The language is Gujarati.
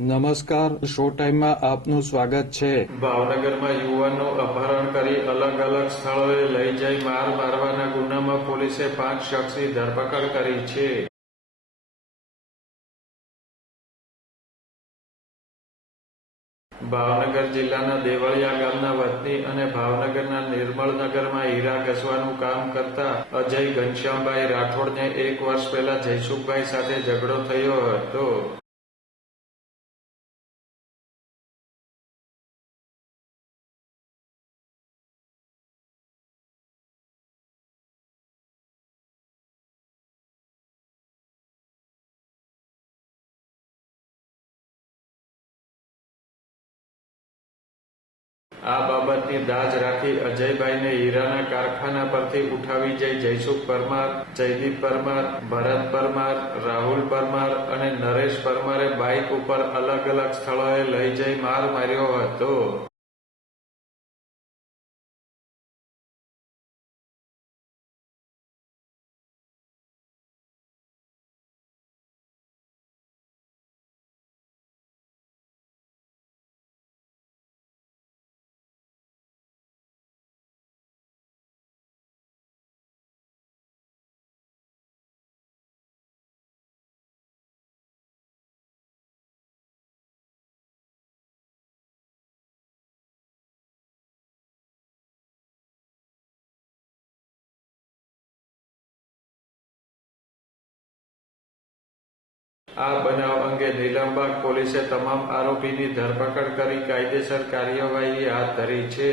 નમસ્કાર, શો ટાઈમમાં આપનું સ્વાગત છે. ભાવનગરમાં યુવાનનું અપહરણ કરી અલગ અલગ સ્થળોએ લઈ જઈ માર મારવાના ગુનામાં પોલીસે 5 શખ્સની ધરપકડ કરી છે. ભાવનગર જિલ્લાના દેવળિયા ગામના વતની અને ભાવનગરના નિર્મળનગરમાં હીરા ઘસવાનું કામ કરતા અજય ઘનશ્યામભાઈ રાઠોડને 1 વર્ષ પહેલા જયસુખભાઈ સાથે ઝઘડો થયો હતો. આ બાબતની દાજ રાખી અજયભાઈને હીરાના કારખાના પરથી ઉઠાવી જઈ જયસુખ પરમાર, જયદીપ પરમાર, ભરત પરમાર, રાહુલ પરમાર અને નરેશ પરમારે બાઇક ઉપર અલગ અલગ સ્થળોએ લઈ જઈ માર માર્યો હતો. આ બનાવ અંગે નીલમબાગ પોલીસે તમામ આરોપીની ધરપકડ કરી કાયદેસર કાર્યવાહી હાથ ધરી છે.